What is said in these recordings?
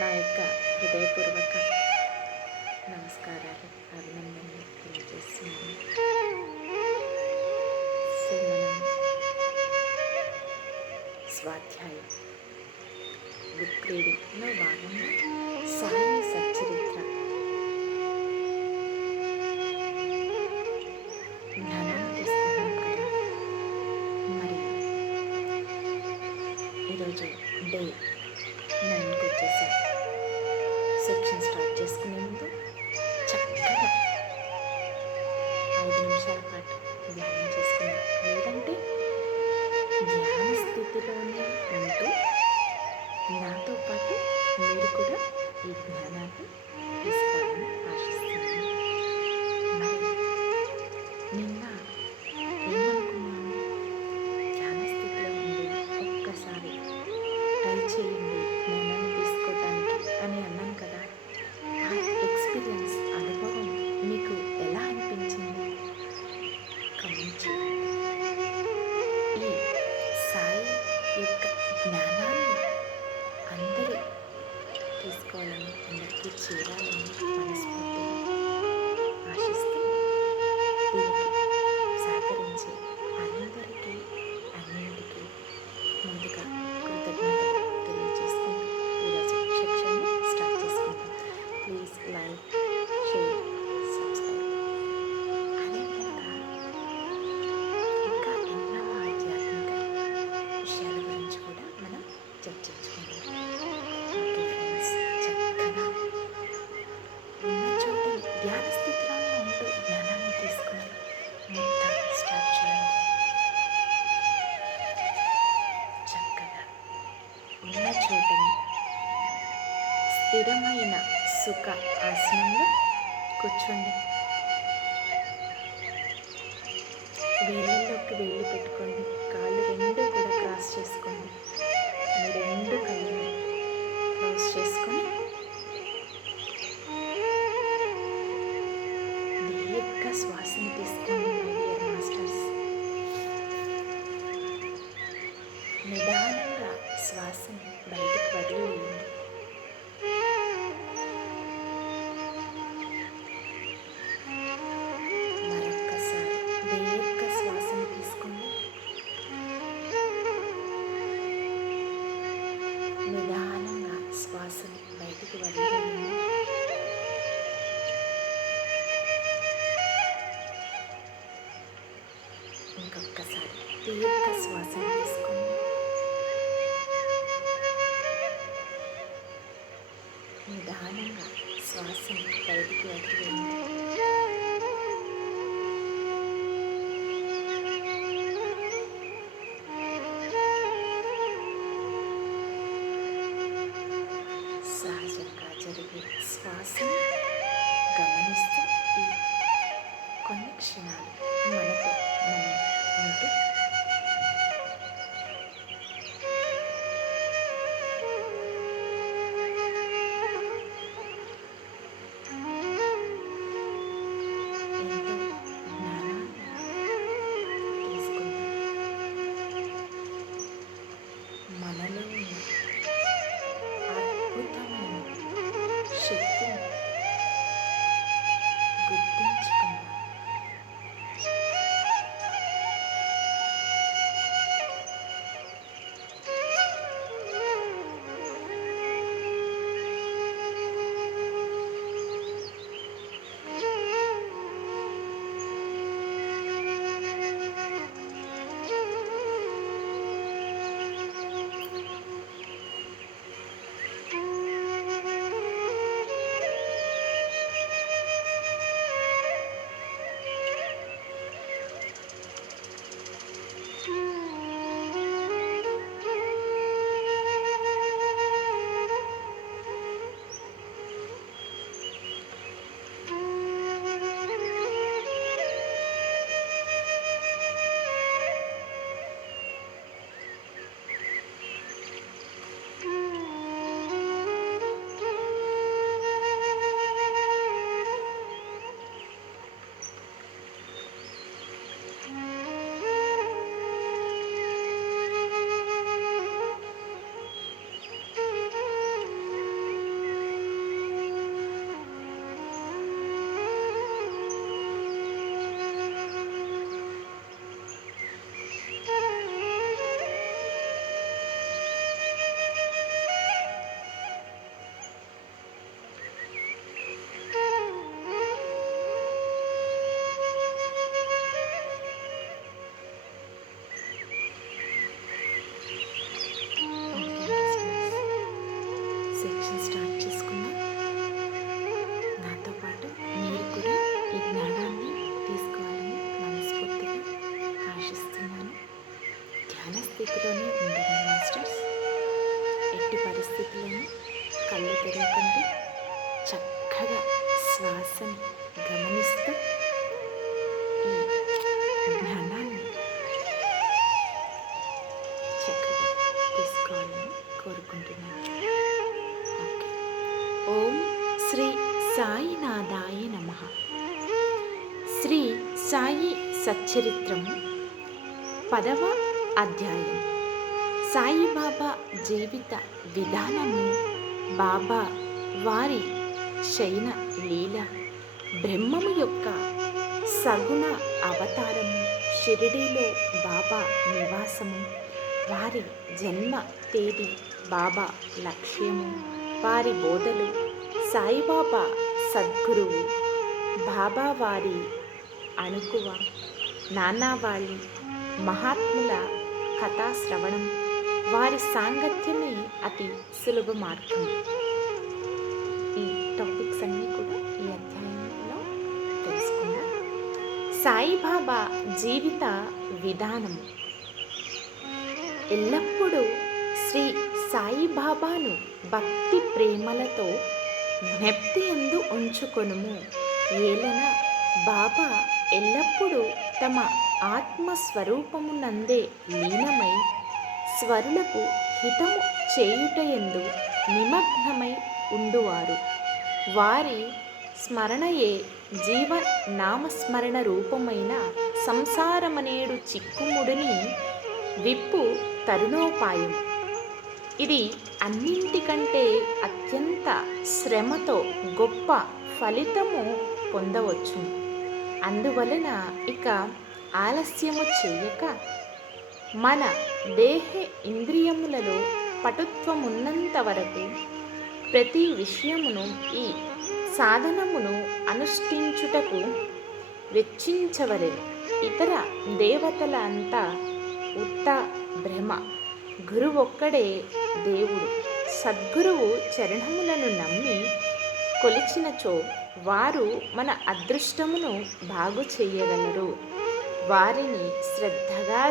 నా యొక్క హృదయపూర్వక నమస్కారాలు, అభినందనలు తెలియజేస్తున్నాను. సో మనం స్వాధ్యాయం బుక్ రీడింగ్లో భాగంగా సాయి సచ్చరిత్ర ధ్యానాన్ని తీసుకున్నాం కదా. మరి ఈరోజు డే 9కి వచ్చేసాం. సెక్షన్ స్టార్ట్ చేసుకునే ముందు చక్కగా 5 నిమిషాల పాటు ధ్యానం చేసుకుందాం. లేదంటే ధ్యాన స్థితిలోనే ఉంటూ నాతో పాటు మీరు కూడా ఈ జ్ఞానాన్ని తీసుకోవాలని ఆశిస్తున్నాను. మరి నిన్న ఏమనుకున్నాను? ధ్యాన స్థితిలో ఉండి ఒక్కసారి ట్రై చేయండి జ్ఞానాన్ని తీసుకోవటానికి అని అన్నాను కదా. ఆ ఎక్స్పీరియన్స్, అనుభవం మీకు ఎలా అనిపించింది? కమెంట్ చేయండి. ఈ సాయి యొక్క జ్ఞానాన్ని అందరూ తీసుకోవాలని, అందరికీ చేరాలని మనస్ఫూర్తిగా ఆశిస్తూ దీనికి సహకరించి అందరికీ అన్నింటికీ ముందుగా కృతజ్ఞతలు తెలియజేసుకుంటూ ఈరోజు సెక్షన్ని స్టార్ట్ చేసుకుంటాం. Please like, share, subscribe. అదేవిధంగా ఇంకా ఎన్నో ఆధ్యాత్మిక విషయాల గురించి కూడా మనం చర్చించుకుందాం. ఓకే ఫ్రెండ్స్, చక్కగా ఉన్న చోటని ధ్యాన స్థితిలోనే ఉంటూ జ్ఞానాన్ని తీసుకొని మొత్తం స్టార్ట్ చేయండి. చక్కగా ఉన్న చోటని స్థిరమైన సుఖ ఆసనంలో కూర్చోండి. వేళ్ళల్లోకి వేళ్ళు పెట్టుకోండి. కాళ్ళు రెండు కూడా క్రాస్ చేసుకోండి. మీ రెండు కళ్ళని క్లోజ్ చేసుకొని దీర్ఘ శ్వాసను తీసుకోండి. మై డియర్ మాస్టర్స్, నిదానంగా శ్వాసని బయటకు వదిలేయండి. మరొక్కసారి దీర్ఘ శ్వాసను తీసుకోండి. నిదానంగా శ్వాసని బయటకు వదిలేయండి. ఇంకొకసారి దీర్ఘ శ్వాసను తీసుకోండి. నిదానంగా శ్వాసని బయటికి వదిలేయండి. సహజంగా జరిగే శ్వాసని గమనిస్తూ ఈ కొన్ని క్షణాలు మనతో మనం ఉంటూ ఎంతో జ్ఞానాన్ని తీసుకుంటాం. మనలో ఉన్న అద్భుతమైన శక్తిని గుర్తించుకుందాం. స్థితిలోనే ఉండండి మాస్టర్స్. ఎట్టి పరిస్థితుల్లోనూ కళ్ళు తెరవకండి. చక్కగా శ్వాసని గమనిస్తూ ఈ జ్ఞానాన్ని చక్కగా తీసుకోవాలని కోరుకుంటున్నాను. ఓకే. ఓం శ్రీ సాయినాథాయ నమః. శ్రీ సాయి సచ్చరిత్రము 10వ అధ్యాయం. సాయిబాబా జీవిత విధానము, బాబా వారి శయన లీల, బ్రహ్మము యొక్క సగుణ అవతారము, షిరిడీలో బాబా నివాసము, వారి జన్మ తేదీ, బాబా లక్ష్యము, వారి బోధలు, సాయిబాబా సద్గురువు, బాబా వారి అణుకువ, నానావాళి, మహాత్ముల కథాశ్రవణం, వారి సాంగత్యమే అతి సులభ మార్గం. ఈ టాపిక్స్ అన్నీ కూడా ఈ అధ్యాయంలో తెలుసుకుందాం. సాయిబాబా జీవిత విధానము. ఎల్లప్పుడూ శ్రీ సాయిబాబాను భక్తి ప్రేమలతో జ్ఞప్తి యందు ఉంచుకొనుము. ఏలన బాబా ఎల్లప్పుడూ తమ ఆత్మస్వరూపమునందే లీనమై స్వరులకు హితము చేయుటయందు నిమగ్నమై ఉండువారు. వారి స్మరణయే జీవనామస్మరణ రూపమైన సంసారమనేడు చిక్కుముడిని విప్పు తరుణోపాయం. ఇది అన్నింటికంటే అత్యంత శ్రమతో గొప్ప ఫలితము పొందవచ్చు. అందువలన ఇక ఆలస్యము చేయక మన దేహ ఇంద్రియములలో పటుత్వమున్నంత వరకు ప్రతి విషయమును ఈ సాధనమును అనుష్ఠించుటకు వెచ్చించవలెను. ఇతర దేవతల అంతా ఉత్త భ్రమ. గురువొక్కడే దేవుడు. సద్గురువు చరణములను నమ్మి కొలిచినచో వారు మన అదృష్టమును బాగు చేయగలరు. వారిని శ్రద్ధగా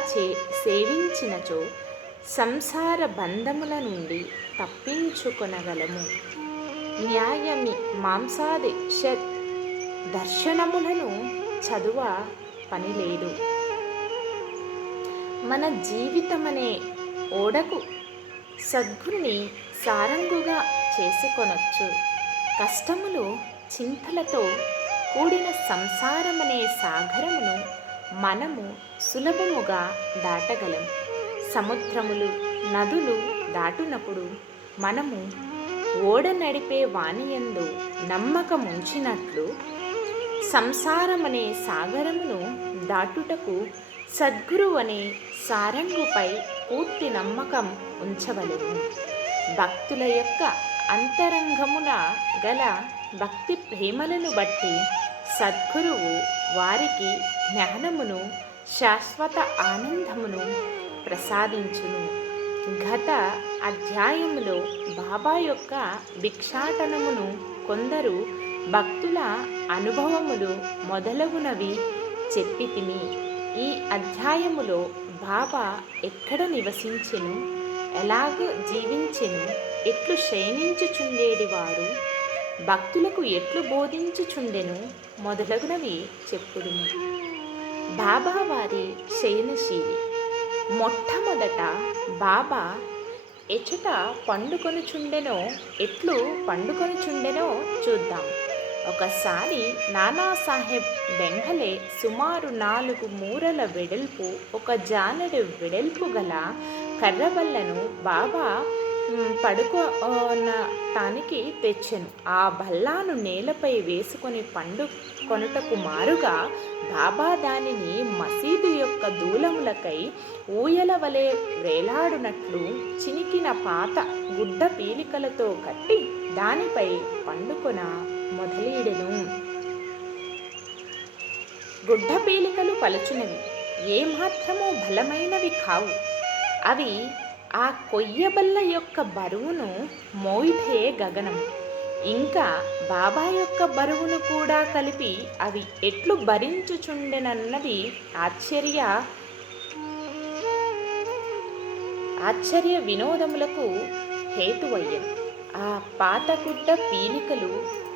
సేవించినచో సంసార బంధముల నుండి తప్పించుకొనగలము. న్యాయమి మాంసాది షట్ దర్శనములను చదువ పనిలేదు. మన జీవితమనే ఓడకు సద్గురుని సారంగుగా చేసుకొనొచ్చు. కష్టములు చింతలతో కూడిన సంసారమనే సాగరమును మనము సులభముగా దాటగలం. సముద్రములు, నదులు దాటునప్పుడు మనము ఓడ నడిపే వానియందు నమ్మకముంచినట్లు సంసారమనే సాగరమును దాటుటకు సద్గురు అనే సారంగుపై పూర్తి నమ్మకం ఉంచవలెను. భక్తుల యొక్క అంతరంగమున గల భక్తి ప్రేమలను బట్టి సద్గురువు వారికి జ్ఞానమును, శాశ్వత ఆనందమును ప్రసాదించును. గత అధ్యాయములో బాబా యొక్క భిక్షాటనమును, కొందరు భక్తుల అనుభవములు మొదలగునవి చెప్పితిని. ఈ అధ్యాయములో బాబా ఎక్కడ నివసించెను, ఎలాగ జీవించెను, ఎట్లు శయనించుచుండేడివారు, భక్తులకు ఎట్లు బోధించుచుండెను మొదలగునవి చెప్పుదుము. బాబా వారి శయనశీలి. మొట్టమొదట బాబా ఎచట ఎట్లు పండుకొనుచుండెనో చూద్దాం. ఒకసారి నానాసాహెబ్ బెంగలే సుమారు 4 మూరల వెడల్పు, 1 జానెడు వెడల్పు గల కర్రబల్లను బాబా పడుకోనటానికి తెచ్చెను. ఆ బల్లాను నేలపై వేసుకొని కొనుటకు మారుగా బాబా దానిని మసీదు యొక్క దూలములకై ఊయల వలె వేలాడునట్లు చినికిన పాత గుడ్డ పీలికలతో కట్టి దానిపై పండుకొన మొదలెడెను. గుడ్డ పీలికలు పలుచునవి, ఏమాత్రమూ బలమైనవి కావు. అవి ఆ కొయ్యబల్ల యొక్క బరువును మోయితే గగనం. ఇంకా బాబా యొక్క బరువును కూడా కలిపి అవి ఎట్లు భరించుచుండెనన్నది ఆశ్చర్య వినోదములకు హేతువయ్యను. ఆ పాతగుడ్డ పీలికలు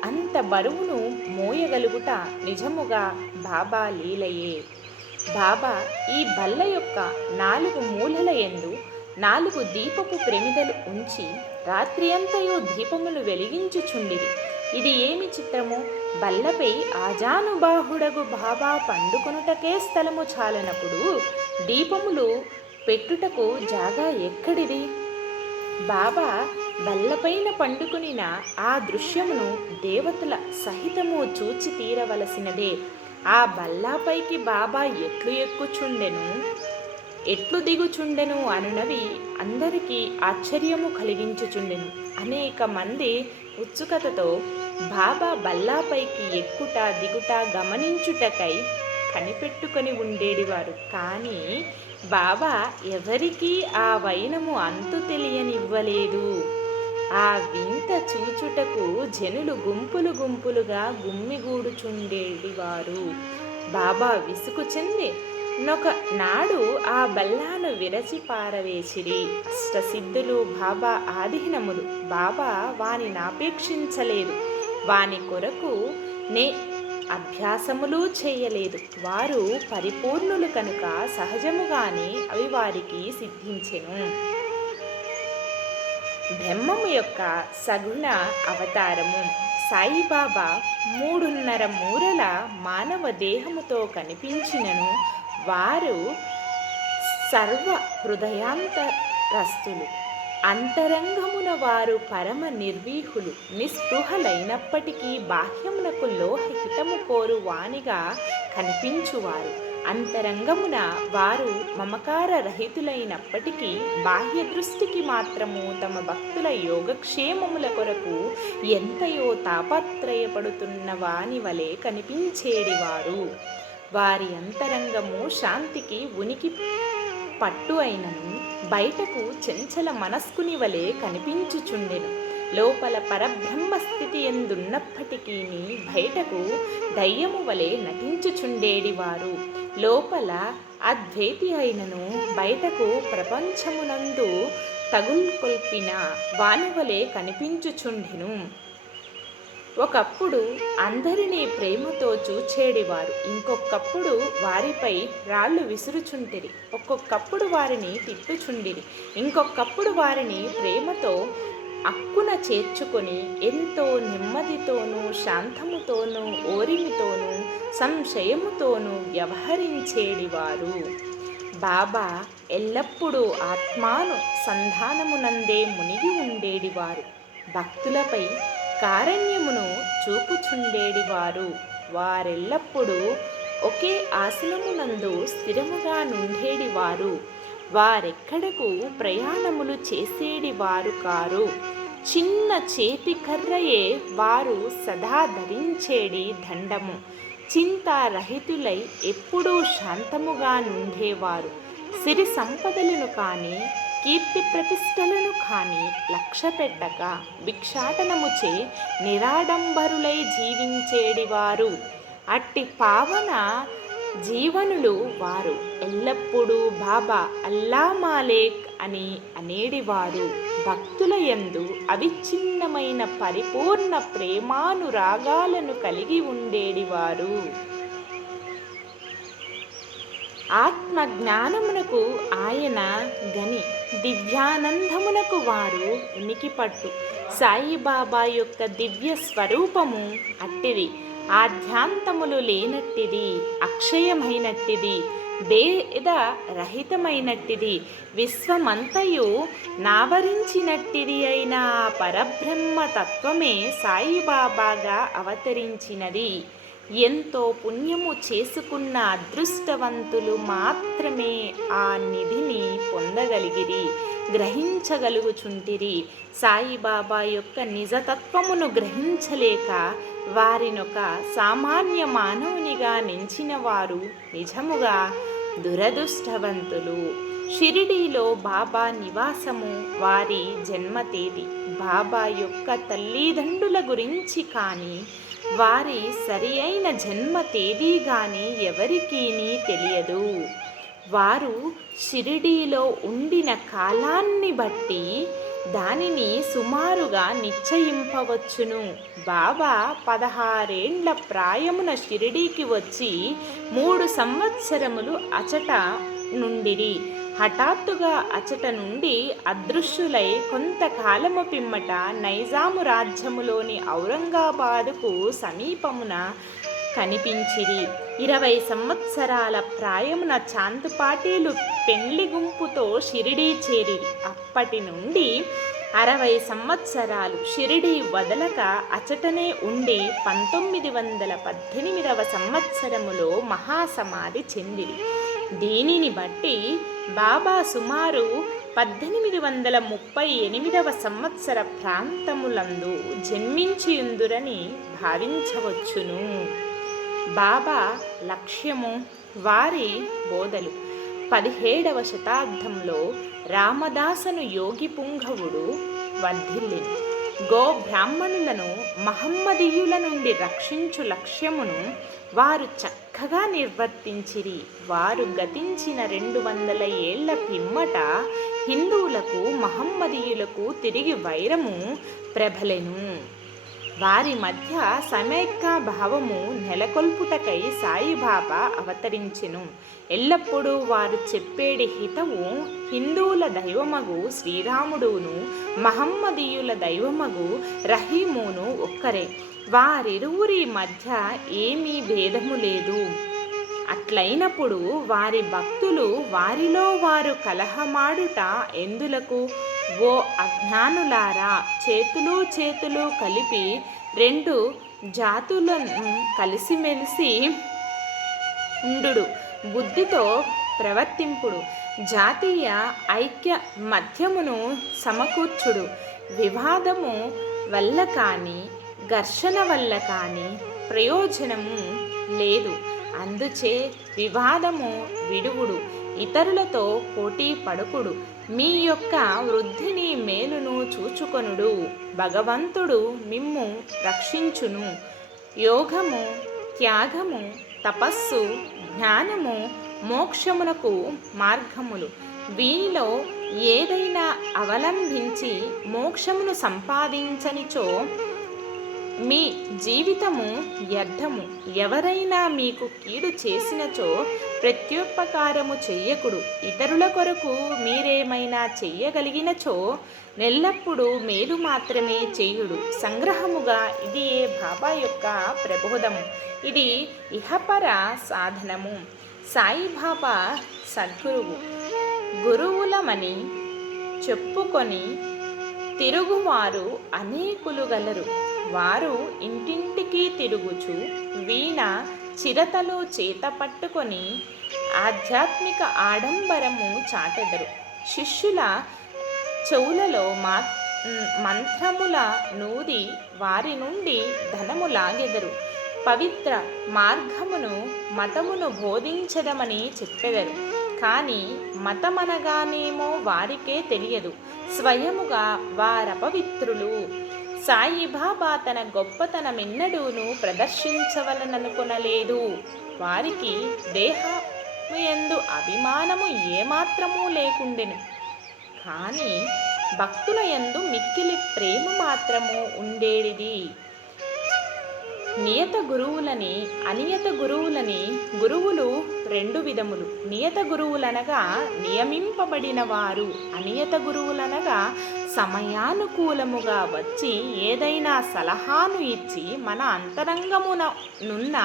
అంత బరువును మోయగలుగుట నిజముగా బాబా లీలయే. బాబా ఈ బల్ల యొక్క 4 మూలల యందు 4 దీపపు ప్రమిదలు ఉంచి రాత్రి అంతయు దీపములు వెలిగించుచుండిరి. ఇది ఏమి చిత్రము! బల్లపై ఆజానుబాహుడగు బాబా పండుకొనుటకే స్థలము చాలనప్పుడు దీపములు పెట్టుటకు జాగా ఎక్కడిది? బాబా బల్లపైన పండుకొనిన ఆ దృశ్యమును దేవతల సహితము చూచి తీరవలసినదే. ఆ బల్లాపైకి బాబా ఎట్లు ఎక్కుచుండెను, ఎట్లు దిగుచుండెను అనునవి అందరికీ ఆశ్చర్యము కలిగించుచుండెను. అనేక మంది ఉత్సుకతతో బాబా బల్లాపైకి ఎక్కుట దిగుట గమనించుటకై కనిపెట్టుకొని ఉండేడివారు. కానీ బాబా ఎవరికీ ఆ వైనము అంతు తెలియనివ్వలేదు. ఆ వింత చూచుటకు జనులు గుంపులు గుంపులుగా గుమ్మిగూడుచుండేడివారు. బాబా విసుగు చెంది నొక నాడు ఆ బల్లాను విరచి పారవేసిరి. అష్టసిద్ధులు బాబా ఆధీనములు. బాబా వాని నాపేక్షించలేదు. వాని కొరకు నే అభ్యాసములు చేయలేదు. వారు పరిపూర్ణులు కనుక సహజముగానే అవి వారికి సిద్ధించెను. బ్రహ్మము యొక్క సగుణ అవతారము. సాయిబాబా 3.5 మూరల మానవ దేహముతో కనిపించినను వారు సర్వ హృదయాంతరస్తులు. అంతరంగమున వారు పరమ నిర్వీహులు, నిస్పృహలైనప్పటికీ బాహ్యమునకు లోహహితము కోరు వానిగా కనిపించువారు. అంతరంగమున వారు మమకార రహితులైనప్పటికీ బాహ్య దృష్టికి మాత్రము తమ భక్తుల యోగక్షేమముల కొరకు ఎంతయో తాపత్రయపడుతున్న వాని వలె కనిపించేడివారు. వారి అంతరంగము శాంతికి ఉనికి పట్టు అయినను బయటకు చంచల మనస్కుని వలె కనిపించుచుండెను. లోపల పరబ్రహ్మ స్థితి ఎందున్నప్పటికీ బయటకు దయ్యము వలె నటించుచుండేడివారు. లోపల అద్వైతి అయినను బయటకు ప్రపంచమునందు తగుల్కొల్పిన వాని వలె కనిపించుచుండెను. ఒకప్పుడు అందరినీ ప్రేమతో చూచేడివారు, ఇంకొకప్పుడు వారిపై రాళ్ళు విసురుచుంటిరి. ఒక్కొక్కప్పుడు వారిని తిట్టుచుండిరి, ఇంకొకప్పుడు వారిని ప్రేమతో అక్కున చేర్చుకొని ఎంతో నెమ్మదితోనూ శాంతముతోనూ ఓరిమితోనూ సంశయముతోనూ వ్యవహరించేడివారు. బాబా ఎల్లప్పుడూ ఆత్మాను సంధానమునందే మునిగి ఉండేడివారు. భక్తులపై కారుణ్యమును చూపుచుండేడివారు. వారెల్లప్పుడూ ఒకే ఆసనమునందు స్థిరముగా నుండేడివారు. వారెక్కడకు ప్రయాణములు చేసేడివారు కారు. చిన్న చేతి కర్రయే వారు సదా ధరించేడి దండము. చింతారహితులై ఎప్పుడూ శాంతముగా నుండేవారు. సిరి సంపదలను కానీ కీర్తి ప్రతిష్టలను కానీ లక్ష్య పెట్టక భిక్షాటనముచే నిరాడంబరులై జీవించేడివారు. అట్టి పావన జీవనులు వారు. ఎల్లప్పుడూ బాబా అల్లా మాలేక్ అని అనేడివారు. భక్తుల యందు అవిచ్ఛిన్నమైన పరిపూర్ణ ప్రేమానురాగాలను కలిగి ఉండేడివారు. ఆత్మ జ్ఞానమునకు ఆయన గని, దివ్యానందమునకు వారు ఉనికిపట్టు. సాయిబాబా యొక్క దివ్య స్వరూపము అట్టిది. ఆద్యాంతములు లేనట్టిది, అక్షయమైనట్టిది, భేద రహితమైనట్టిది, విశ్వమంతయు నావరించినట్టిది అయిన పరబ్రహ్మ తత్వమే సాయిబాబాగా అవతరించినది. ఎంతో పుణ్యము చేసుకున్న అదృష్టవంతులు మాత్రమే ఆ నిధిని పొందగలిగిరి, గ్రహించగలుగుచుంటిరి. సాయిబాబా యొక్క నిజతత్వమును గ్రహించలేక వారినొక సామాన్య మానవునిగా నెంచిన వారు నిజముగా దురదృష్టవంతులు. షిరిడీలో బాబా నివాసము, వారి జన్మ తేదీ, బాబా యొక్క తల్లిదండ్రుల గురించి కానీ వారి సరి అయిన జన్మ తేదీ గాని ఎవరికీ తెలియదు. వారు షిరిడీలో ఉండిన కాలాన్ని బట్టి దానిని సుమారుగా నిశ్చయింపవచ్చును. బాబా 16 ఏండ్ల ప్రాయమున షిరిడీకి వచ్చి 3 సంవత్సరములు అచట నుండిరి. హఠాత్తుగా అచట నుండి అదృశ్యులై కొంతకాలము పిమ్మట నైజాము రాజ్యములోని ఔరంగాబాదుకు సమీపమున కనిపించిరి. 20 సంవత్సరాల ప్రాయమున చాంతుపాటీలు పెండ్లి గుంపుతో షిరిడీ చేరిరి. అప్పటి నుండి 60 సంవత్సరాలు షిరిడీ వదలక అచటనే ఉండి 1918వ సంవత్సరములో మహాసమాధి చెందిరి. దీనిని బట్టి బాబా సుమారు 1838వ సంవత్సర ప్రాంతములందు జన్మించియుందురని భావించవచ్చును. బాబా లక్ష్యము, వారి బోధలు. 17వ శతాబ్దంలో రామదాసను యోగి పుంగవుడు వర్ధిల్లిను. గో బ్రాహ్మణులను మహమ్మదీయుల నుండి రక్షించు లక్ష్యమును వారు చక్కగా నిర్వర్తించిరి. వారు గతించిన 200 ఏళ్ల పిమ్మట హిందువులకు మహమ్మదీయులకు తిరిగి వైరము ప్రబలెను. వారి మధ్య సమైక్య భావము నెలకొల్పుటకై సాయిబాబా అవతరించెను. ఎల్లప్పుడూ వారు చెప్పేడి హితవు హిందువుల దైవమగు శ్రీరాముడును మహమ్మదీయుల దైవమగు రహీమును ఒక్కరే. వారిరువురి మధ్య ఏమీ భేదము లేదు. అట్లయినప్పుడు వారి భక్తులు వారిలో వారు కలహమాడుట ఎందులకు? ఓ అజ్ఞానులారా, చేతులు కలిపి 2 జాతులను కలిసిమెలిసి ఉండు బుద్ధితో ప్రవర్తింపుడు. జాతీయ ఐక్య మధ్యమును సమకూర్చుడు. వివాదము వల్ల కానీ ఘర్షణ వల్ల కానీ ప్రయోజనము లేదు. అందుచే వివాదము విడువుడు, ఇతరులతో పోటీ పడుకుడు. మీ యొక్క వృద్ధిని మేలును చూచుకొనుడు. భగవంతుడు మిమ్ము రక్షించును. యోగము, త్యాగము, తపస్సు, జ్ఞానము మోక్షమునకు మార్గములు. వీనిలో ఏదైనా అవలంబించి మోక్షమును సంపాదించనిచో మీ జీవితము వ్యర్థము. ఎవరైనా మీకు కీడు చేసినచో ప్రత్యుపకారము చెయ్యకుడు. ఇతరుల కొరకు మీరేమైనా చెయ్యగలిగినచో నెల్లప్పుడూ మేలు మాత్రమే చేయుడు. సంగ్రహముగా ఇది బాబా యొక్క ప్రబోధము. ఇది ఇహపర సాధనము. సాయిబాబా సద్గురువు. గురువులమని చెప్పుకొని తిరుగువారు అనేకులు గలరు. వారు ఇంటింటికి తిరుగుచు వీణ చిరతలో చేత పట్టుకొని ఆధ్యాత్మిక ఆడంబరము చాటెదరు. శిష్యుల చెవులలో మంత్రముల నూది వారి నుండి ధనము లాగెదరు. పవిత్ర మార్గమును మతమును బోధించదమని చెప్పెదరు. కానీ మతమనగానేమో వారికే తెలియదు. స్వయముగా వారపవిత్రులు. సాయిబాబా తన గొప్పతనమెన్నడూను ప్రదర్శించవలననుకొనలేదు. వారికి దేహముయందు అభిమానము ఏమాత్రమూ లేకుండెను. కానీ భక్తుల యందు మిక్కిలి ప్రేమ మాత్రము ఉండేది. నియత గురువులని అనియత గురువులని. గురువులు 2 విధములు. నియత గురువులనగా నియమింపబడిన వారు. అనియత గురువులనగా సమయానుకూలముగా వచ్చి ఏదైనా సలహాను ఇచ్చి మన అంతరంగమునున్న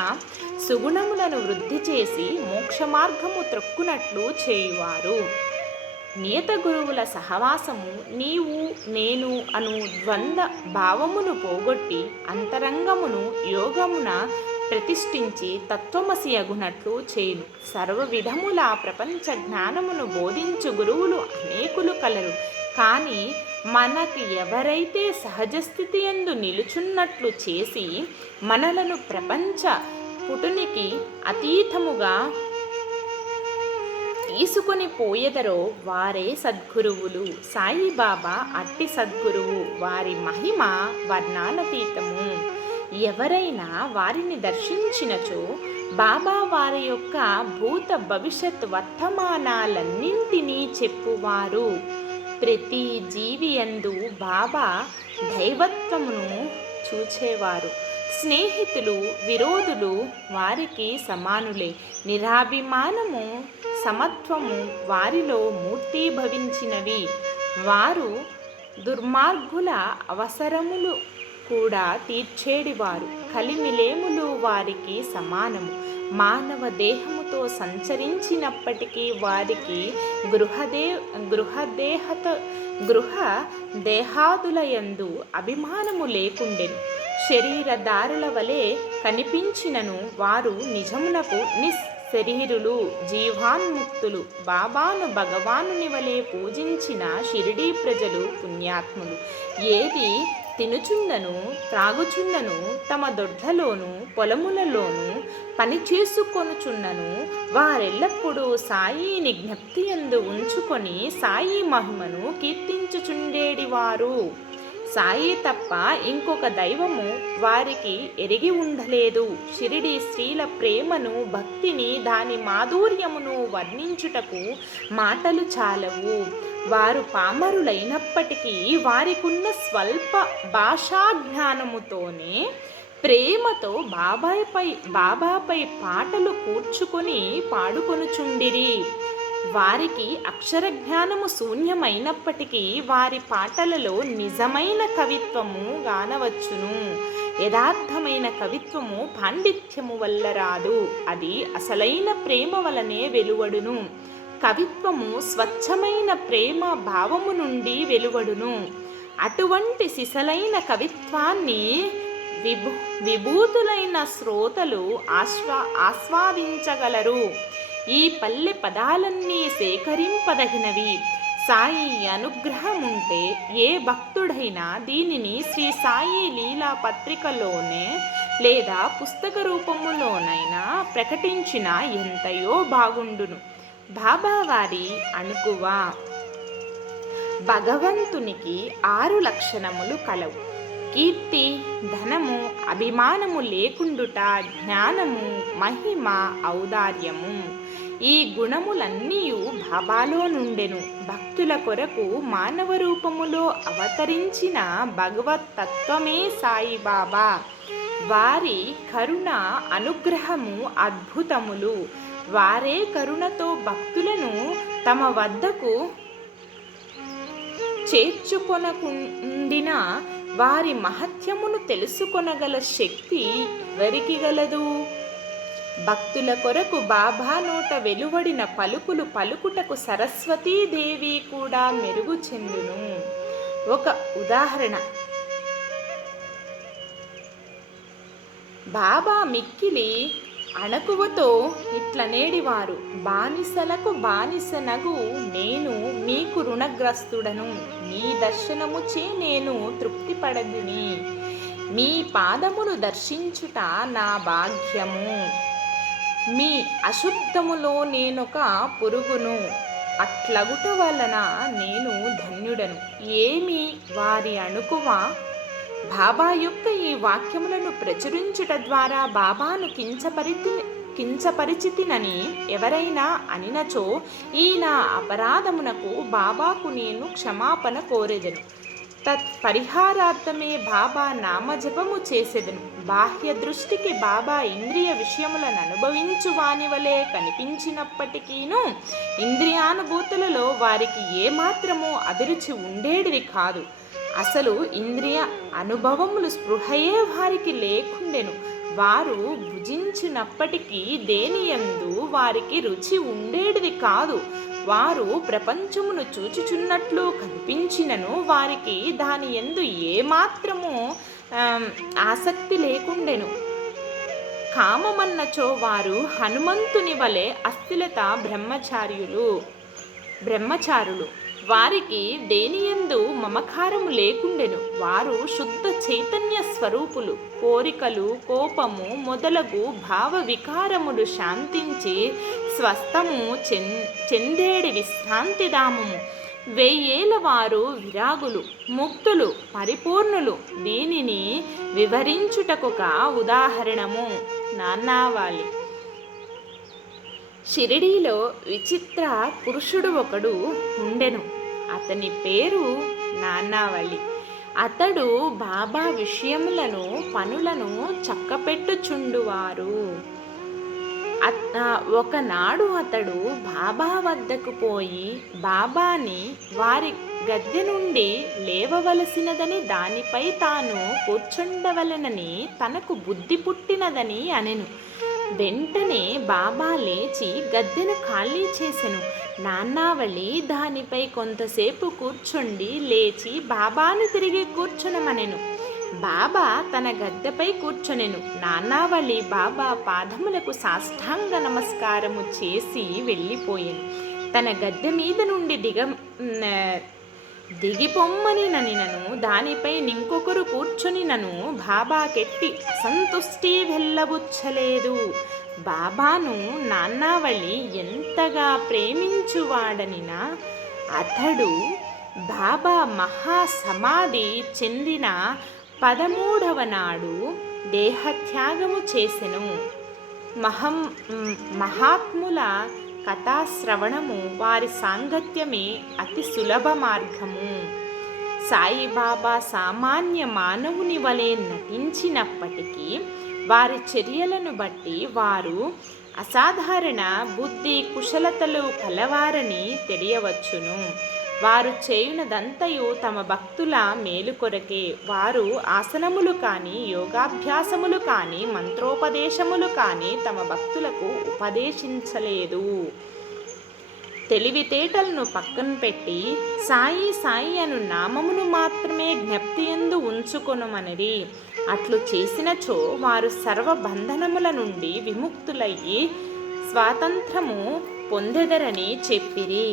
సుగుణములను వృద్ధి చేసి మోక్ష మార్గము త్రొక్కునట్లు చేయువారు. నియత గురువుల సహవాసము నీవు నేను అను ద్వంద్వ భావమును పోగొట్టి అంతరంగమును యోగమున ప్రతిష్ఠించి తత్వమసి అగునట్లు చేయును. సర్వ విధముల ప్రపంచ జ్ఞానమును బోధించు గురువులు అనేకులు కలరు. కానీ మనకి ఎవరైతే సహజస్థితి యందు నిలుచున్నట్లు చేసి మనలను ప్రపంచ పుటునికి అతీతముగా తీసుకొని పోయెదరో వారే సద్గురువులు. సాయిబాబా అట్టి సద్గురువు. వారి మహిమ వర్ణాలతీతము. ఎవరైనా వారిని దర్శించినచో బాబా వారి యొక్క భూత భవిష్యత్ వర్తమానాలన్నింటినీ చెప్పువారు. ప్రతి జీవి యందు బాబా దైవత్వమును చూచేవారు. స్నేహితులు, విరోధులు వారికి సమానులే. నిరాభిమానము, సమత్వము వారిలో మూర్తీభవించినవి. వారు దుర్మార్గుల అవసరములు కూడా తీర్చేడివారు. కలిమిలేములు వారికి సమానము. మానవ దేహముతో సంచరించినప్పటికీ వారికి గృహ దేహాదులయందు అభిమానము లేకుండెను. శరీరధారుల వలె కనిపించినను వారు నిజమునకు నిశ్శరీరులు, జీవాన్ముక్తులు. బాబాను భగవానుని వలె పూజించిన షిరిడీ ప్రజలు పుణ్యాత్ములు. ఏది తినుచున్నను త్రాగుచున్నను, తమ దొడ్లలోను పొలములలోను పని చేసుకొనుచున్నను వారెల్లప్పుడూ సాయిని జ్ఞప్తియందు ఉంచుకొని సాయి మహిమను కీర్తించుచుండేడివారు. సాయి తప్ప ఇంకొక దైవము వారికి ఎరిగి ఉండలేదు. షిరిడి స్త్రీల ప్రేమను, భక్తిని, దాని మాధుర్యమును వర్ణించుటకు మాటలు చాలవు. వారు పామరులైనప్పటికీ వారికున్న స్వల్ప భాషా జ్ఞానముతోనే ప్రేమతో బాబాపై పాటలు కూర్చుకొని పాడుకొనుచుండిరి. వారికి అక్షర జ్ఞానము శూన్యమైనప్పటికీ వారి పాటలలో నిజమైన కవిత్వము గానవచ్చును. యథార్థమైన కవిత్వము పాండిత్యము వల్ల రాదు, అది అసలైన ప్రేమ వలనే వెలువడును. కవిత్వము స్వచ్ఛమైన ప్రేమ భావము నుండి వెలువడును. అటువంటి సిసలైన కవిత్వాన్ని విభూతులైన శ్రోతలు ఆస్వాదించగలరు. ఈ పల్లె పదాలన్నీ సేకరింపదగినవి. సాయి అనుగ్రహముంటే ఏ భక్తుడైనా దీనిని శ్రీ సాయి లీలా పత్రికలోనే లేదా పుస్తక రూపములోనైనా ప్రకటించిన ఎంతయో బాగుండును. బాబావారి అణుకువ. భగవంతునికి 6 లక్షణములు కలవు. కీర్తి, ధనము, అభిమానము లేకుండుట, జ్ఞానము, మహిమ, ఔదార్యము. ఈ గుణములన్నీ బాబాలో నుండెను. భక్తుల కొరకు మానవ రూపములో అవతరించిన భగవత్ తత్వమే సాయిబాబా. వారి కరుణ, అనుగ్రహము అద్భుతములు. వారే కరుణతో భక్తులను తమ వద్దకు చేర్చుకొనకుండిన వారి మహత్యమును తెలుసుకొనగల శక్తి ఎవరికి గలదు? భక్తుల కొరకు బాబా నోట వెలువడిన పలుకులు పలుకుటకు సరస్వతీదేవి కూడా మెరుగు చెందును. ఒక ఉదాహరణ. బాబా మిక్కిలి అణకువతో ఇట్లనేడివారు: బానిసలకు బానిసనగు నేను మీకు రుణగ్రస్తుడను. మీ దర్శనముచే నేను తృప్తిపడదుని. మీ పాదములు దర్శించుట నా భాగ్యము. మీ అశుద్ధములో నేనొక పురుగును. అట్లగుట వలన నేను ధన్యుడను. ఏమి వారి అణుకువ? బాబా యొక్క ఈ వాక్యములను ప్రచురించుట ద్వారా బాబాను కించపరిచితినని ఎవరైనా అనినచో ఈ నా అపరాధమునకు బాబాకు నేను క్షమాపణ కోరెదను. పరిహారార్థమే బాబా నామజపము చేసెదను. బాహ్య దృష్టికి బాబా ఇంద్రియ విషయములను అనుభవించు వాని వలె కనిపించినప్పటికీను ఇంద్రియానుభూతులలో వారికి ఏమాత్రమూ అభిరుచి ఉండేటిది కాదు. అసలు ఇంద్రియ అనుభవములు స్పృహయే వారికి లేకుండెను. వారు భుజించినప్పటికీ దేనియందు వారికి రుచి ఉండేటిది కాదు. వారు ప్రపంచమును చూచుచున్నట్లు కనిపించినను వారికి దాని యందు ఏమాత్రము ఆసక్తి లేకుండెను. కామమన్నచో వారు హనుమంతుని వలె అస్థిలత బ్రహ్మచారులు. వారికి దేనియందు మమకారము లేకుండెను. వారు శుద్ధ చైతన్య స్వరూపులు. కోరికలు, కోపము మొదలగు భావ వికారములు శాంతించి స్వస్థము చెందేడి విశ్రాంతిధామము. 1000 వారు విరాగులు, ముక్తులు, పరిపూర్ణులు. దీనిని వివరించుటకొక ఉదాహరణము. నాన్నావాలి. షిరిడీలో విచిత్ర పురుషుడు ఒకడు ఉండెను. అతని పేరు నానావళి. అతడు బాబా విషయములను పనులను చక్కపెట్టుచుండువారు. ఒకనాడు అతడు బాబా వద్దకు పోయి బాబాని వారి గద్దె నుండి లేవవలసినదని, దానిపై తాను కూర్చుండవలెనని తనకు బుద్ధి పుట్టినదని అనెను. వెంటనే బాబా లేచి గద్దెను ఖాళీ చేసెను. నానావళి దానిపై కొంతసేపు కూర్చుండి లేచి బాబాను తిరిగి కూర్చునమనెను. బాబా తన గద్దెపై కూర్చొనెను. నానావళి బాబా పాదములకు సాష్టాంగ నమస్కారము చేసి వెళ్ళిపోయెను. తన గద్దె మీద నుండి దిగిపొమ్మని ననినను, దానిపై ఇంకొకరు కూర్చొని నను బాబాకెట్టి అసంతుష్టి వెళ్ళబుచ్చలేదు. బాబాను నానావళి ఎంతగా ప్రేమించువాడనినా అతడు బాబా మహాసమాధి చెందిన 13వ నాడు దేహత్యాగము చేసెను. మహాత్ముల కథాశ్రవణము, వారి సాంగత్యమే అతి సులభ మార్గము. సాయిబాబా సామాన్య మానవుని వలె నటించినప్పటికీ వారి చర్యలను బట్టి వారు అసాధారణ బుద్ధి కుశలతలు కలవారని తెలియవచ్చును. వారు చేయునదంతయు తమ భక్తుల మేలు కొరకే. వారు ఆసనములు కానీ, యోగాభ్యాసములు కానీ, మంత్రోపదేశములు కానీ తమ భక్తులకు ఉపదేశించలేదు. తెలివితేటలను పక్కన పెట్టి సాయి సాయి అను నామమును మాత్రమే జ్ఞప్తియందు ఉంచుకొనుమనిరి. అట్లు చేసినచో వారు సర్వబంధనముల నుండి విముక్తులయ్యి స్వాతంత్రము పొందెదరని చెప్పిరి.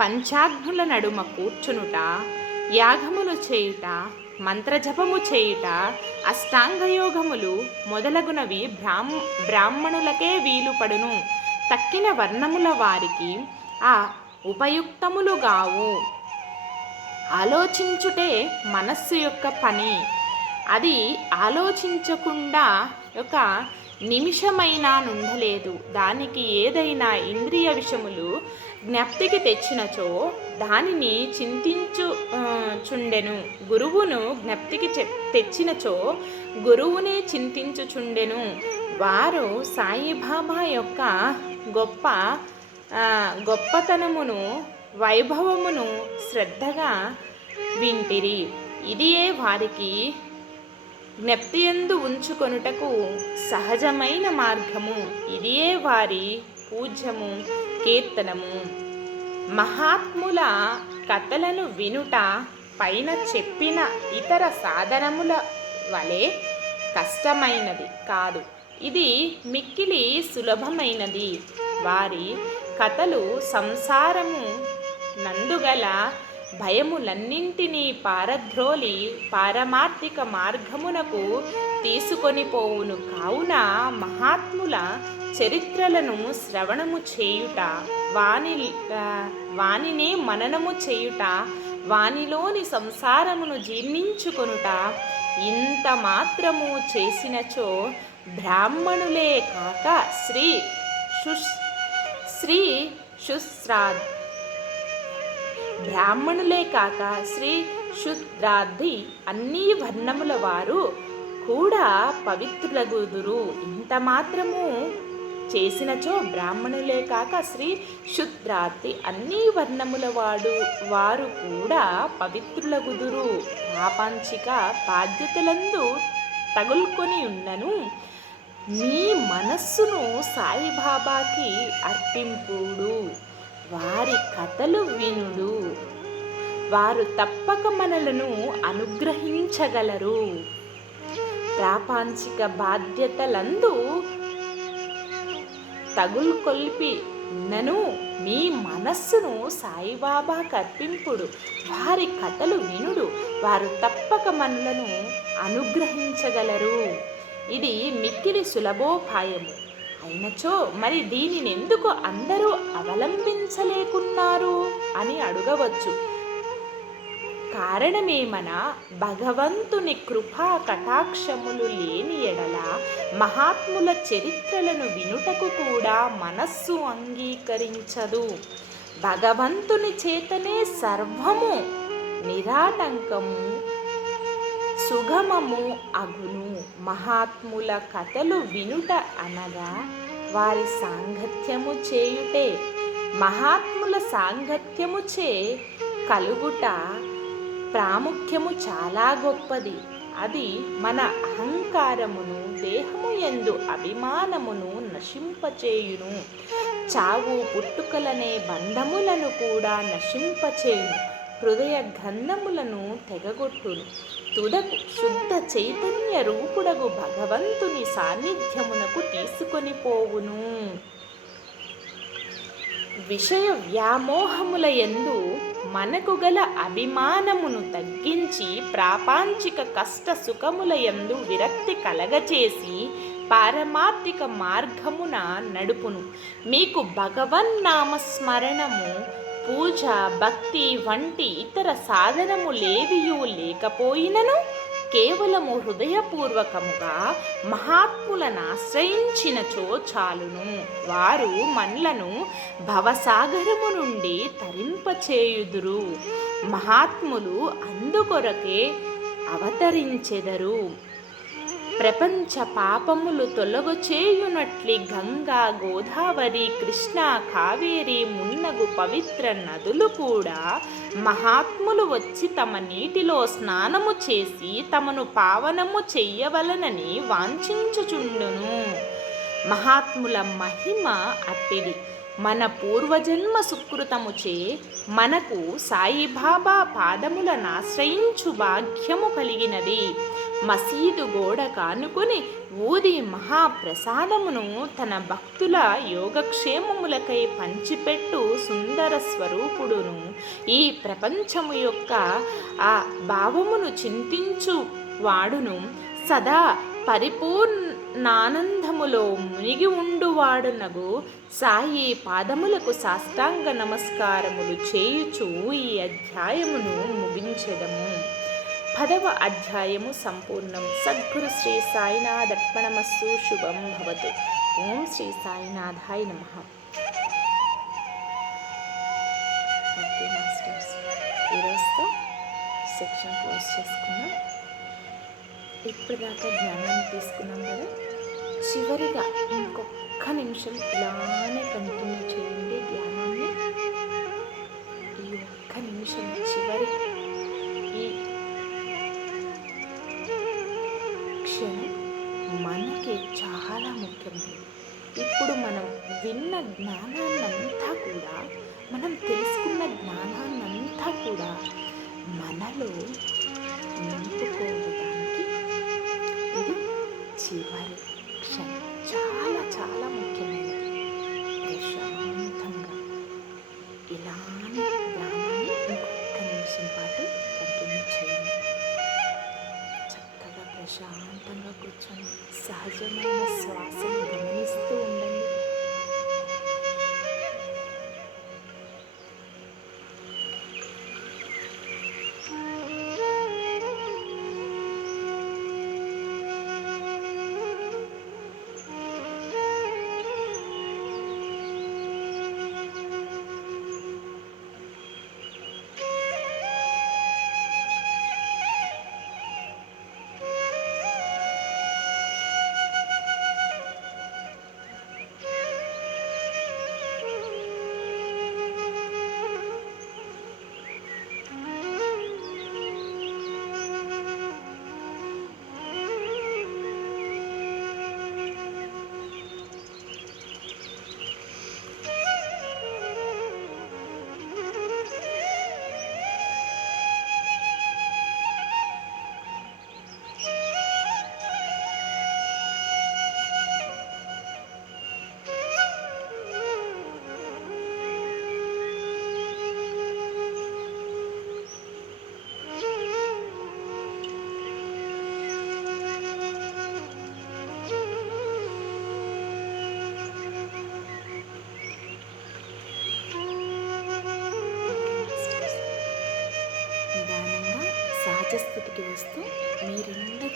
పంచాగ్నుల నడుమ కూర్చునుట, యాగములు చేయుట, మంత్రజపము చేయుట, అష్టాంగయోగములు మొదలగునవి బ్రాహ్మణులకే వీలుపడును. తక్కిన వర్ణముల వారికి ఆ ఉపయుక్తములుగావు. ఆలోచించుటే మనస్సు యొక్క పని. అది ఆలోచించకుండా ఒక నిమిషమైనా నుండలేదు. దానికి ఏదైనా ఇంద్రియ విషయములు జ్ఞప్తికి తెచ్చినచో దానిని చింతించుచుండెను. గురువును జ్ఞప్తికి తెచ్చినచో గురువునే చింతించుచుండెను. వారు సాయిబాబా యొక్క గొప్పతనమును వైభవమును శ్రద్ధగా వింటిరి. ఇదియే వారికి జ్ఞప్తియందు ఉంచుకొనుటకు సహజమైన మార్గము. ఇదియే వారి పూజ్యము, కీర్తనము. మహాత్ముల కథలను వినుట పైన చెప్పిన ఇతర సాధనముల వలె కష్టమైనది కాదు. ఇది మిక్కిలి సులభమైనది. వారి కథలు సంసారము నందుగల భయములన్నింటినీ పారద్రోలి పారమార్థిక మార్గమునకు తీసుకొని పోవును. కావున మహాత్ముల చరిత్రలను శ్రవణము చేయుట, వానినే మననము చేయుట, వానిలోని సంసారమును జీర్ణించుకొనుట, ఇంత మాత్రము చేసినచో బ్రాహ్మణులే కాక శ్రీ శూద్రాది అన్ని వర్ణముల వారు కూడా పవిత్రులగుదురు. ఇంత మాత్రము చేసినచో బ్రాహ్మణులే కాక శ్రీ శూద్రాది అన్ని వర్ణముల వారు కూడా పవిత్రులగుదురు. ప్రాపంచిక బాధ్యతలందు తగులుకొని ఉన్నను మీ మనస్సును సాయిబాబాకి అర్పింపుడు. వారి కథలు వినుడు. వారు తప్పక మనలను అనుగ్రహించగలరు. ప్రాపంచిక బాధ్యతలందు తగులుకొల్పి నను మీ మనస్సును సాయిబాబా కర్పింపుడు. వారి కథలు వినుడు. వారు తప్పక మనలను అనుగ్రహించగలరు. ఇది మిక్కిలి సులభోపాయము. అయినచో మరి దీనిని ఎందుకు అందరూ అవలంబించలేకున్నారు అని అడగవచ్చు. కారణమేమన భగవంతుని కృపా కటాక్షములు లేని ఎడల మహాత్ముల చరిత్రలను వినుటకు కూడా మనస్సు అంగీకరించదు. భగవంతుని చేతనే సర్వము నిరాటంకము సుగమము అగును. మహాత్ముల కథలు వినుట అనగా వారి సాంగత్యము చేయుటే. మహాత్ముల సాంగత్యము చే కలుగుట ప్రాముఖ్యము చాలా గొప్పది. అది మన అహంకారమును దేహము యందు అభిమానమును నశింపచేయును. చావు పుట్టుకలనే బంధములను కూడా నశింపచేయును. హృదయ గంధములను తెగగొట్టును. తుదకు శుద్ధ చైతన్య రూపుడగు భగవంతుని సాన్నిధ్యమునకు తీసుకొని పోవును. విషయ వ్యామోహముల యందు మనకు గల అభిమానమును తగ్గించి ప్రాపంచిక కష్ట సుఖముల యందు విరక్తి కలగచేసి పారమార్థిక మార్గమున నడుపును. మీకు భగవన్నామస్మరణము పూజ భక్తి వంటి ఇతర సాధనములేవియూ లేకపోయినను కేవలము హృదయపూర్వకముగా మహాత్ములను ఆశ్రయించినచో చాలును. వారు మనలను భవసాగరము నుండి తరింపచేయుదురు. మహాత్ములు అందుకొరకే అవతరించెదరు. ప్రపంచ పాపములు తొలగచేయునట్లి గంగా గోదావరి కృష్ణ కావేరి మున్నగు పవిత్ర నదులు కూడా మహాత్ములు వచ్చి తమ నీటిలో స్నానము చేసి తమను పావనము చెయ్యవలనని వాంఛించుచుండును. మహాత్ముల మహిమ అట్టిది. మన పూర్వజన్మ సుకృతముచే మనకు సాయిబాబా పాదములను ఆశ్రయించు భాగ్యము కలిగినది. మసీదు గోడ కానుకొని ఊది మహాప్రసాదమును తన భక్తుల యోగక్షేమములకై పంచిపెట్టు సుందర స్వరూపుడును ఈ ప్రపంచము యొక్క ఆ భావమును చింతించు వాడును సదా పరిపూర్ణానందములో మునిగి ఉండువాడునగు సాయి పాదములకు సాష్టాంగ నమస్కారములు చేయుచు ఈ అధ్యాయమును ముగించెదము. 10వ అధ్యాయము సంపూర్ణం. సద్గురు శ్రీ సాయినాథర్పణమస్తు. శుభం భవతు. ఓం శ్రీ సాయినాథాయ నమః. ఓకే మాస్టర్స్, ఈరోజుతో సెక్షన్ క్లోజ్ చేసుకున్నాం. ఇప్పటిదాకా జ్ఞానాన్ని తీసుకున్నాం కదా. చివరిగా ఇంకొక నిమిషం ఇలానే కంటిన్యూ చేయండి ధ్యానాన్ని. ఈ ఒక్క నిమిషం చివరి ఈ క్షణం మనకి చాలా ముఖ్యమైనది. ఇప్పుడు మనం విన్న జ్ఞానాన్నంతా కూడా, మనం తెలుసుకున్న జ్ఞానాన్నంతా కూడా మనలో నింపుకోవడానికి ఇది చివరి క్షణం. చాలా చాలా ముఖ్యమైనది. ప్రశాంతంగా ఇలానే జ్ఞానాన్ని ఇంకొక నిమిషం పాటు కంటిన్యూ చేయండి. చక్కగా ప్రశాంతంగా కూర్చొని సహజమైన శ్వాసను గమనిస్తూ ఉండండి.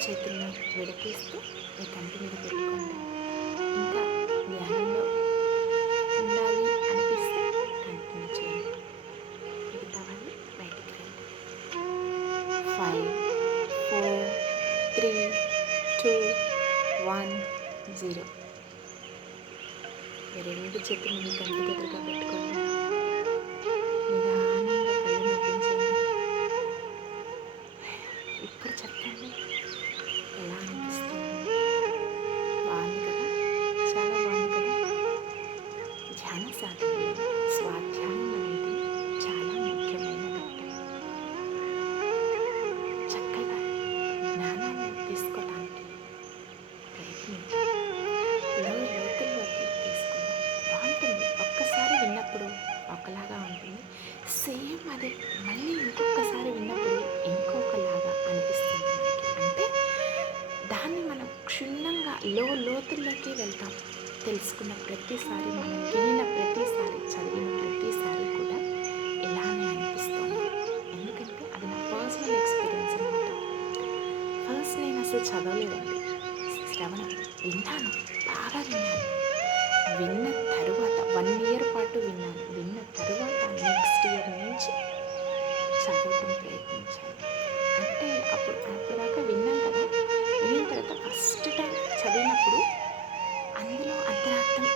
చేతులను విడతీస్తూ మీ కంటి మీద పెట్టుకోండి. ఇంకా ధ్యానంలో ఉండాలి అనిపిస్తే కంటిన్యూ చేయండి. మిగతా వాళ్ళు బయటికి రండి. 5, 4, 3, 2, 1, 0. మీ రెండు చేతులు మీ కంటి దగ్గరగా పెట్టుకోండి. నిదానంగా కళ్ళు నవ్వించండి. ఇప్పుడు చెప్పండి, ఎలా అనిపిస్తుంది? బాగుంది కదా? చాలా బాగుంది కదా? ధ్యాన సాధనలో స్వాధ్యాయం అనేది చాలా ముఖ్యమైన ఘట్టం. చక్కగా జ్ఞానాన్ని తీసుకోవడానికి ప్రయత్నించండి. లోతుల్లోకి తీసుకుందాం. బాగుంటుంది. ఒక్కసారి విన్నప్పుడు ఒకలాగా ఉంటుంది. సేమ్ అదే మళ్ళీ ఇంకొకసారి విన్నప్పుడు ఇంకొకలాగా అనిపిస్తుంది మనకి. అంటే దాన్ని మనం క్షుణ్ణంగా లోతుల్లోకి వెళ్తాం. తెలుసుకున్న ప్రతిసారి, మనం వినిన ప్రతిసారి, చదివిన ప్రతిసారి కూడా ఇలానే అనిపిస్తుంది. ఎందుకంటే అది నా పర్సనల్ ఎక్స్పీరియన్స్ అనమాట. ఫస్ట్ నేను అసలు చదవలేదండి, శ్రవణం విన్నాను, బాగా విన్నాను. విన్న తరువాత 1 year పాటు విన్నాను. విన్న తరువాత నెక్స్ట్ ఇయర్ నుంచి చదవటం ప్రయత్నించాను. అంటే అప్పటిదాకా విన్నాను కదా. విన్న తర్వాత ఫస్ట్ టైం చదివినప్పుడు అందులో అంతరార్థం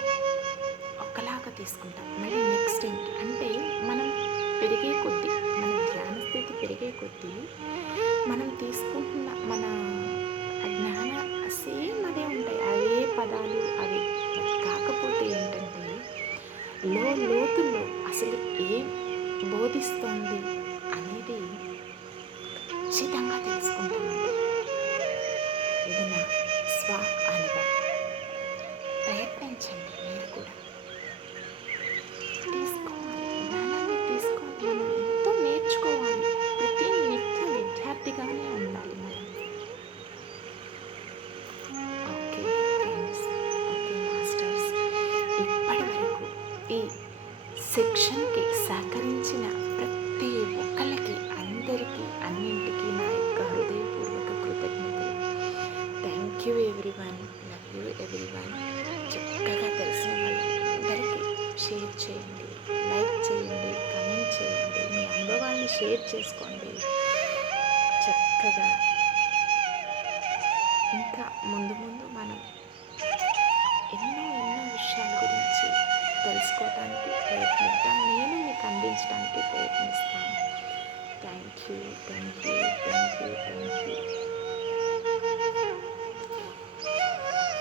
ఒకలాగా తీసుకుంటాం. మళ్ళీ నెక్స్ట్ ఏంటి అంటే మనం పెరిగే కొద్దీ, మన ధ్యాన స్థితి పెరిగే కొద్దీ మనం తీసుకుంటున్న మన జ్ఞాన సేమ్ అదే ఉంటాయి, అవే పదాలు అవి. కాకపోతే ఏంటంటే లోతుల్లో అసలు ఏం బోధిస్తోంది అనేది ఖచ్చితంగా తెలుసుకుంటామండి. ఇది నా స్వ అనుభవం. ప్రయత్నించండి మీరు కూడా. తీసుకోవాలి, జ్ఞానాన్ని తీసుకోవాలి. మనం ఎంతో నేర్చుకోవాలి. ప్రతి నిత్య విద్యార్థిగానే ఉండాలి మనం. ఓకే ఫ్రెండ్స్, ఓకే మాస్టర్స్, ఇప్పటి వరకు ఈ సెక్షన్కి సహకరించిన ప్రతి ఒక్కరికి, అందరికీ, అన్నింటికీ నా యొక్క హృదయపూర్వక కృతజ్ఞతలు. Thank you everyone, love you everyone. చక్కగా తెలిసిన వాళ్ళందరికీ షేర్ చేయండి, లైక్ చేయండి, కమెంట్ చేయండి, మీ అనుభవాన్ని షేర్ చేసుకోండి. చక్కగా ఇంకా ముందు ముందు మనం ఎన్నో విషయాల గురించి తెలుసుకోవడానికి ప్రయత్నిద్దాం. నేను మీకు అందించడానికి ప్రయత్నిస్తాను. Thank you, thank you, thank you, thank you.